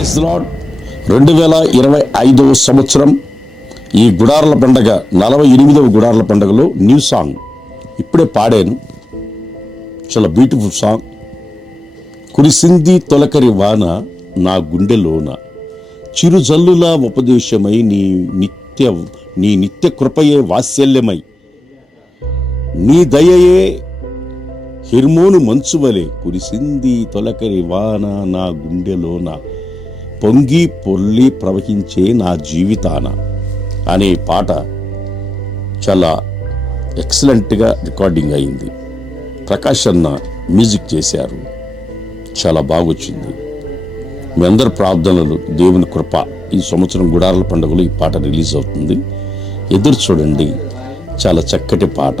Praise the lord. 2025 సంవత్సరం ఈ గుడార్ల పండగ 48వ గుడార్ల పండగలో న్యూ సాంగ్ ఇప్పుడే పాడాను. చాలా బ్యూటిఫుల్ సాంగ్. కురిసింది తొలకరి వాన నా గుండెలోన, చిరుజల్లులా ఉపదేశమై నీ నిత్య కృపయే వాత్సల్యమై, నీ దయయే హిర్మోను మంచువలే, కురిసింది తొలకరి వాన నా గుండెలోన, పొంగి పొర్లి ప్రవహించే నా జీవితాన అనే పాట చాలా ఎక్సలెంట్గా రికార్డింగ్ అయింది. ప్రకాష్ అన్న మ్యూజిక్ చేశారు. చాలా బాగొచ్చింది. మీ అందరి ప్రార్థనలు, దేవుని కృప, ఈ సంవత్సరం గుడారాల పండుగలో ఈ పాట రిలీజ్ అవుతుంది. ఎదురు చూడండి. చాలా చక్కటి పాట.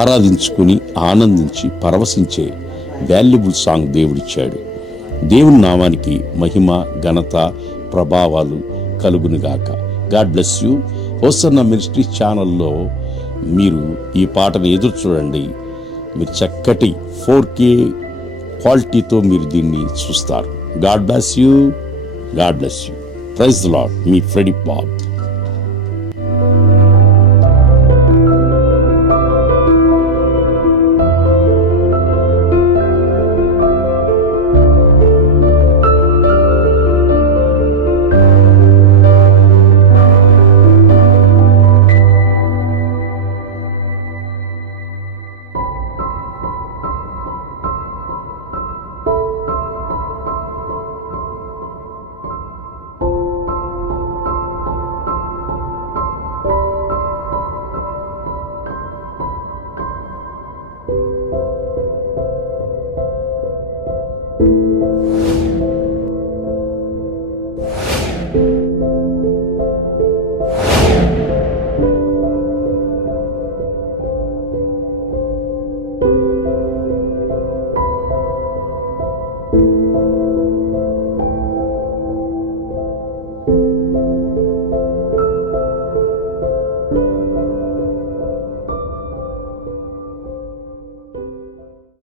ఆరాధించుకుని ఆనందించి పరవశించే వాల్యుబుల్ సాంగ్ దేవుడిచ్చాడు. దేవుని నామానికి మహిమ, ఘనత, ప్రభావాలు కలుగునుగాక. God bless you. Hosanna ministry ఛానల్లో మీరు ఈ పాటను ఎదురు చూడండి. మీరు చక్కటి 4K క్వాలిటీతో మీరు దీన్ని చూస్తారు. God bless you. God bless you. Praise the Lord. మీ ఫ్రెడీ బాబ్.